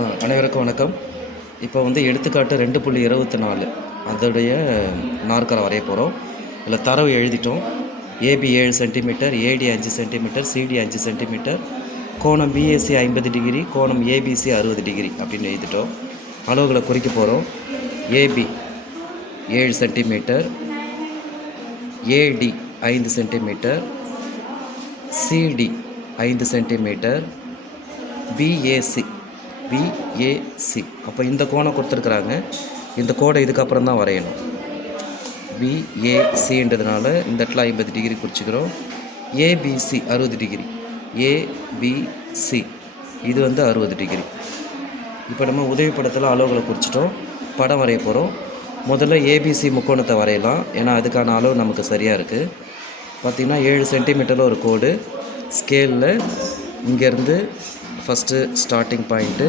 அனைவருக்கும் வணக்கம். இப்போ எடுத்துக்காட்டு 2.24 அதோடைய நாற்கரம் வரைய போகிறோம். இதில் தரவு எழுதிட்டோம். ஏபி 7 சென்டிமீட்டர், ஏடி 5 சென்டிமீட்டர், சிடி 5 சென்டிமீட்டர், கோணம் பிஏசி 50 டிகிரி, கோணம் ஏபிசி 60 டிகிரி அப்படின்னு எழுதிட்டோம். அளவுகளை குறிக்க போகிறோம். ஏபி 7 சென்டிமீட்டர், ஏடி 5 சென்டிமீட்டர், சிடி 5 சென்டிமீட்டர், பிஏசி அப்போ இந்த கோணம் கொடுத்துருக்குறாங்க. இந்த கோடை இதுக்கப்புறம் தான் வரையணும். பிஏசின்றதுனால இந்த இடத்துல 50 டிகிரி குறிச்சிக்கிறோம். ஏபிசி 60 டிகிரி, ஏபிசி இது 60 டிகிரி. இப்போ நம்ம உதவி படத்தில் அளவுகளை குறிச்சிட்டோம். படம் வரைய போகிறோம். முதல்ல ஏபிசி முக்கோணத்தை வரையலாம். ஏன்னா அதுக்கான அளவு நமக்கு சரியாக இருக்குது. பார்த்திங்கன்னா 7 சென்டிமீட்டரில் ஒரு கோடு ஸ்கேலில் இங்கேருந்து ஃபஸ்ட்டு ஸ்டார்டிங் பாயிண்ட்டு,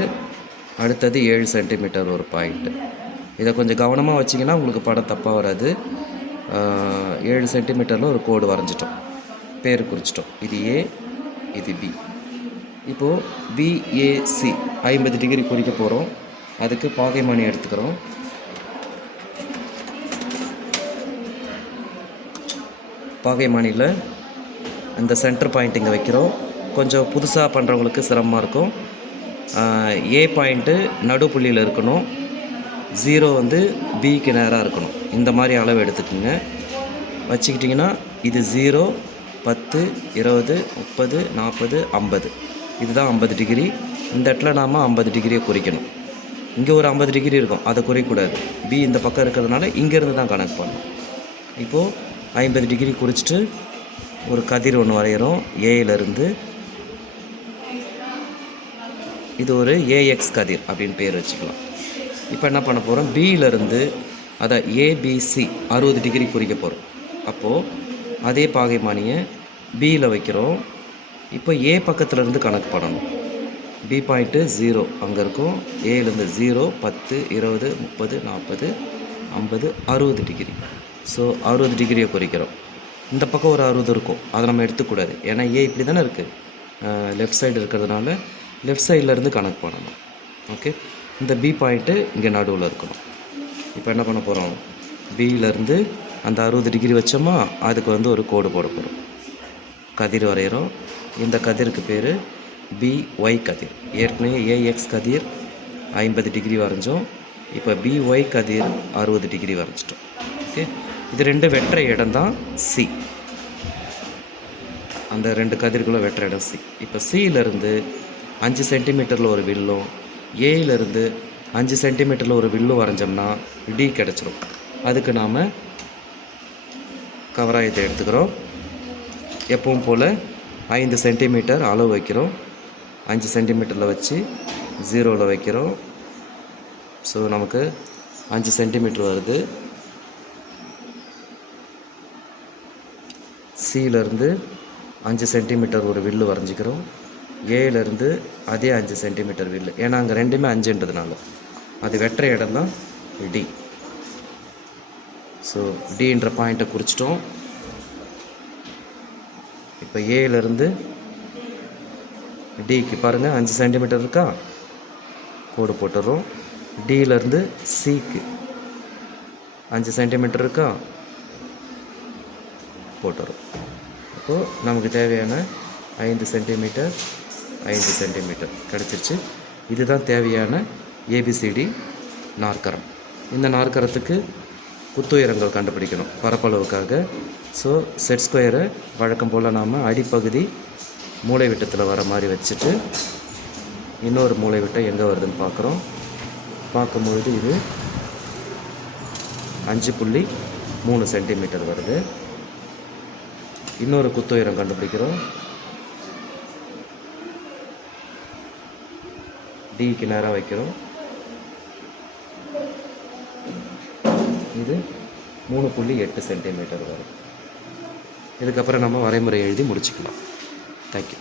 அடுத்தது 7 சென்டிமீட்டர் ஒரு பாயிண்ட்டு. இதை கொஞ்சம் கவனமாக வச்சிங்கன்னா உங்களுக்கு படம் தப்பாக வராது. 7 சென்டிமீட்டரில் ஒரு கோடு வரைஞ்சிட்டோம், பேர் குறிச்சிட்டோம். இது ஏ, இது பி. இப்போது பிஏசி 50 டிகிரி குறிக்க போகிறோம். அதுக்கு பாகைமானி எடுத்துக்கிறோம். பாகைமானியில் இந்த சென்டர் பாயிண்ட் இங்கே வைக்கிறோம். கொஞ்சம் புதுசாக பண்ணுறவங்களுக்கு சிரமமாக இருக்கும். ஏ பாயிண்ட்டு நடுப்புள்ளியில் இருக்கணும். 0 பிக்கு நேராக இருக்கணும். இந்த மாதிரி அளவு எடுத்துக்கோங்க. வச்சுக்கிட்டிங்கன்னா இது 0, 10, 20, 30, 40, 50. இதுதான் 50 டிகிரி. இந்த இடத்துல நாம் 50 டிகிரியை குறிக்கணும். இங்கே ஒரு 50 டிகிரி இருக்கும், அதை குறிக்கக்கூடாது. பி இந்த பக்கம் இருக்கிறதுனால இங்கேருந்து தான் கனெக்ட் பண்ணணும். இப்போது 50 டிகிரி குறிச்சிட்டு ஒரு கதிர் ஒன்று வரைகிறோம். ஏயிலேருந்து இது ஒரு ஏஎக்ஸ் கதிர் அப்படின்னு பேர் வச்சுக்கலாம். இப்போ என்ன பண்ண போகிறோம், பியிலேருந்து அதை ஏபிசி 60 டிகிரி குறிக்க போகிறோம். அப்போது அதே பாகைமானியை பியில் வைக்கிறோம். இப்போ ஏ பக்கத்துலேருந்து கணக்கு பண்ணணும். பி பாயிண்ட்டு 0 அங்கே இருக்கும். ஏலேருந்து 0, 10, 20, 30, 40, 50, 60 டிகிரி. ஸோ 60 டிகிரியை குறிக்கிறோம். இந்த பக்கம் ஒரு 60 இருக்கும், அதை நம்ம எடுத்துக்கூடாது. ஏன்னா ஏ இப்படி தானே இருக்குது, லெஃப்ட் சைடு இருக்கிறதுனால லெஃப்ட் சைட்லேருந்து கனெக்ட் பண்ணணும். ஓகே, இந்த பி பாயிண்ட்டு இங்கே நடுவில் இருக்கணும். இப்போ என்ன பண்ண போகிறோம், பியிலேருந்து அந்த 60 டிகிரி வச்சோமா, அதுக்கு ஒரு கோடு போட போகிறோம். கதிர் வரைகிறோம். இந்த கதிருக்கு பேர் பிஒய் கதிர். ஏற்கனவே ஏஎக்ஸ் கதிர் 50 டிகிரி வரைஞ்சோம். இப்போ பிஒய் கதிர் 60 டிகிரி வரைஞ்சிட்டோம். ஓகே, இது 2 வெட்டுற இடம் தான் சி. அந்த 2 கதிர்குள்ளே வெட்டுற இடம் சி. இப்போ சியிலேருந்து 5 சென்டிமீட்டரில் ஒரு வில்லும், ஏயிலேருந்து 5 சென்டிமீட்டரில் ஒரு வில்லும் வரைஞ்சோம்னா டி கிடச்சிரும். அதுக்கு நாம் கவராயத்தை எடுத்துக்கிறோம். எப்பவும் போல் 5 சென்டிமீட்டர் அளவு வைக்கிறோம். 5 சென்டிமீட்டரில் வச்சு 0வில் வைக்கிறோம். ஸோ நமக்கு 5 சென்டிமீட்டர் வருது. சியிலேருந்து 5 சென்டிமீட்டர் ஒரு வில்லு வரைஞ்சிக்கிறோம். ஏலேருந்து அதே 5 சென்டிமீட்டர் வில்லு. ஏன்னா அங்கே ரெண்டுமே 5ன்றதுனால அது வெட்டுற இடம் தான் டி. ஸோ டின்ற பாயிண்ட்டை குறிச்சிட்டோம். இப்போ ஏலேருந்து டிக்கு பாருங்கள் 5 சென்டிமீட்டர் இருக்கா, கோடு போட்டுடுறோம். டியிலேருந்து சிக்கு 5 சென்டிமீட்டர் இருக்கா, போட்டுறோம். அப்போது நமக்கு தேவையான 5 சென்டிமீட்டர் 5 சென்டிமீட்டர் கிடச்சிருச்சு. இதுதான் தேவையான ஏபிசிடி நாற்கரம். இந்த நாற்கரத்துக்கு குத்துயரங்கள் கண்டுபிடிக்கணும் பரப்பளவுக்காக. ஸோ செட் ஸ்கொயரை வழக்கம் போல் நாம் அடிப்பகுதி மூளை விட்டத்தில் வர மாதிரி வச்சுட்டு இன்னொரு மூளை விட்டம் எங்கே வருதுன்னு பார்க்குறோம். பார்க்கும்பொழுது இது 5.3 சென்டிமீட்டர் வருது. இன்னொரு குத்துயரம் கண்டுபிடிக்கிறோம். டிக்கு நேராக வைக்கிறோம். இது 3.8 சென்டிமீட்டர் வரும். இதுக்கப்புறம் நம்ம வரைமுறை எழுதி முடிச்சுக்கலாம். தேங்க்யூ.